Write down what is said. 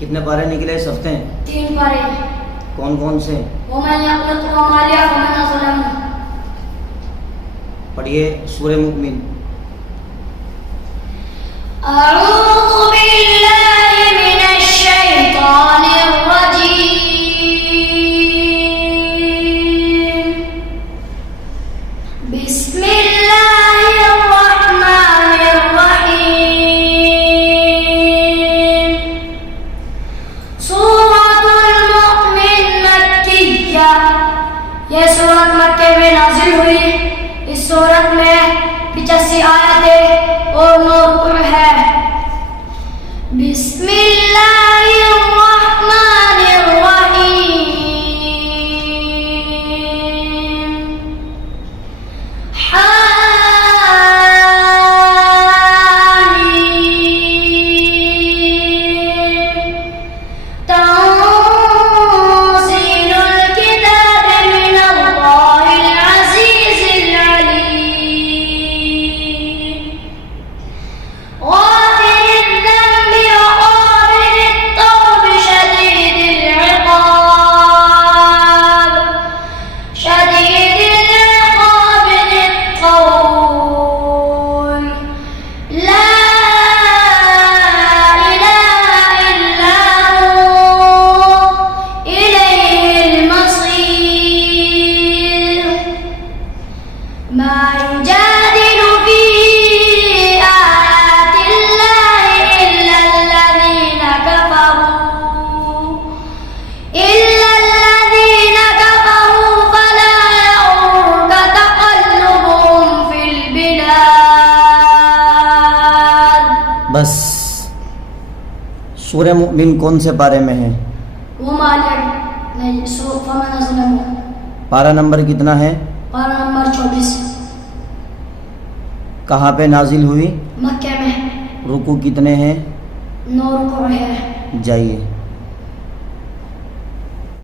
کتنے پارے نکلے اس ہفتے؟ 3 پارے. کون کون سے؟ وَمَنْ يَقْنُطُ وَمَا لِيَ فَمَنْ ظَلَمَ. پڑھیے سورہ مؤمن. أعوذ بالله من الشيطان الرجيم. بسم الله الرحمن الرحيم. سورة المؤمن مکیہ. یہ سورت مکے میں نازل ہوئی. اس سورت میں 85 آیتیں اور 9 رکوع ہے. بسم اللہ الرحمن الرحیم. حامیم. تنزیل الکتاب من اللہ العزیز العلیم. غافر الذنب وقابل التوب شديد العقاب ذي الطول. لا إله إلا هو إليه المصير. ما يجادل في آيات الله إلا الذين كفروا فلا يغرك تقلبهم في البلاد. بس. سورہ مؤمن کون سے پارے میں ہے؟ وما لك فمن ظلم. پارہ نمبر کتنا ہے؟ پارہ نمبر 24. کہاں پہ نازل ہوئی؟ مکہ میں. رکوع کتنے ہیں؟ 9 رکوع ہے. جائیے.